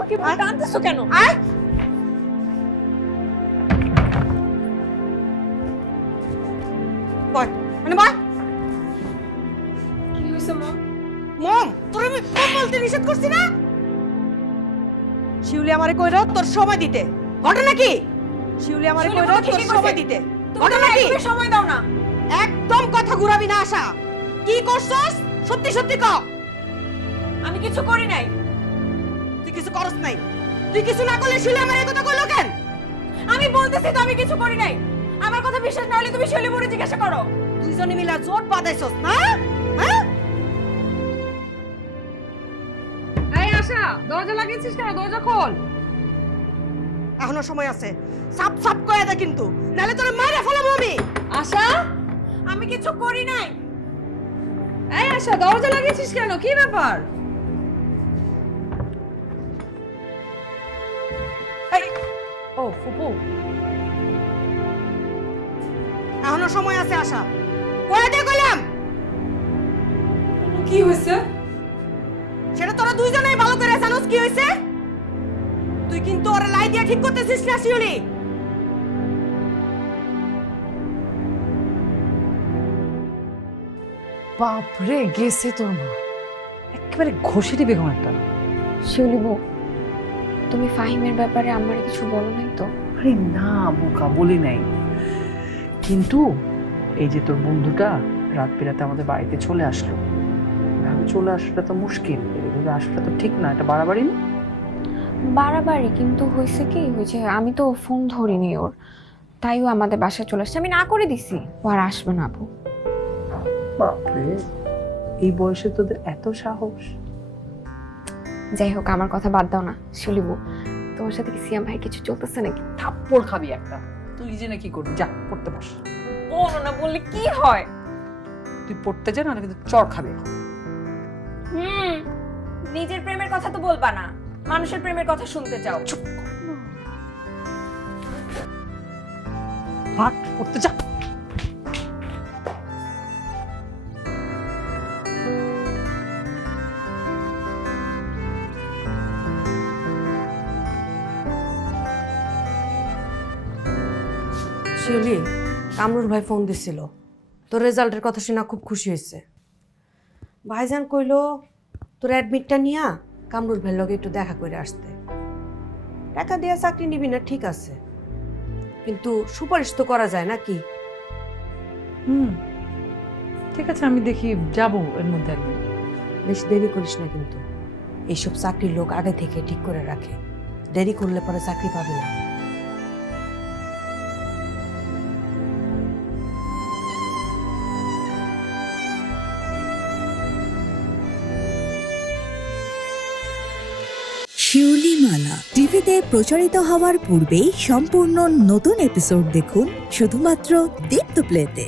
আমাকে টানতেছো কেন? আয় বয় মানে বয়। কি হইছে মম? মম তোর আমি মম বলতে নিষেধ করছি না? শিউলি আমারে কইরা তোর সময় দিতে, ঘটনা কি? শিউলি আমারে শিউলি কইরা কথা তোর ঠিকই সময় কইছে। দিতে, তুমি ঘটনা কি? একটু সময় দাও না। একদম কথা ঘুরাবি না আশা। কি করছস সত্যি সত্যি ক। আমি কিছু করি নাই। তুই কিছু করস নাই? তুই কিছু না করলে শিউলি আমারে এই কথা কইলো কেন? আমি বলতেছি তো আমি কিছু করি নাই। আমার কথা বিশ্বাস না হলে তুমি শিউলি বুড়ি জিজ্ঞাসা করো। দুইজনে মিলা জোট বাঁধাইছস না? হ্যাঁ? এই আশা, দরজা লাগিয়েছিস কেন? দরজা খোল। এখনো সময় আছে, সাপ সাপ কয়ে দে কিন্তু, নাহলে তোরে মাইরা ফেলাবো আমি। আশা, আমি কিছু করি নাই। এই আশা, দরজা লাগিয়েছিস কেন? কি ব্যাপার? এই, ও ফুপু, এখনো সময় আছে আশা, কয়ে দে কইলাম। কি হয়েছে? সেটা তোরা দুইজনেই ভালো করে জানোস কি হইছে। তুই কিন্তু ওরে লাই দিয়ে ঠিক করতেছিস না শিউলি। বাপরে, গেছে তোর মা। একেবারে ঘষিটি বেগম একটা। শিউলি বউ, তুমি ফাহিমের ব্যাপারে আমার কিছু বলো নাই তো? আরে না বোকা, বলি নাই। কিন্তু এই যে তোর বন্ধুটা রাত বিরাতে আমাদের বাড়িতে চলে আসলো, এভাবে চলে আসাটা তো মুশকিল, এভাবে আসাটা তো ঠিক না, এটা বাড়াবাড়ি না? বাড়াবাড়ি, কিন্তু হয়েছে কি, হয়েছে আমি তো ফোন ধরিনি ওর, তাই ও আমাদের বাসায় চলে আসছে। আমি না করে দিছি, ও আর আসবে না আপু। বাপরে, এই বয়সে তোদের এত সাহস! যাই হোক, আমার কথা বাদ দাও না শিউলি বউ, তোমার সাথে কি সিয়াম ভাই কিছু চলতেছে নাকি? থাপ্পড় খাবি একটা। তুই জেনে কি করবি? যা পড়তে বস। বলো না, বললে কি হয়? তুই পড়তে যা, না কিন্তু চড় খাবে। নিজের প্রেমের কথা তো বলবা না, মানুষের প্রেমের কথা শুনতে চাও। চুপ কর না। হাট, পড়তে যা। শিউলি, কামরুল ভাই ফোন দিছিল, তোর রেজাল্টের কথা শুনে খুব খুশি হয়েছে। ভাইজান কইলো তোর অ্যাডমিটটা নিয়া কামরুল ভাইয়ের লগে একটু দেখা করে আসতে। টাকা দিয়ে চাকরি নিবি না ঠিক আছে, কিন্তু সুপারিশ তো করা যায় নাকি? ঠিক আছে, আমি দেখি যাবো এর মধ্যে একদিন। বেশি দেরি করিস না কিন্তু, এইসব চাকরির লোক আগে থেকে ঠিক করে রাখে, দেরি করলে পরে চাকরি পাবে না। শিউলিমালা টিভিতে প্রচারিত হওয়ার পূর্বেই সম্পূর্ণ নতুন এপিসোড দেখুন শুধুমাত্র দীপ্ত প্লেতে।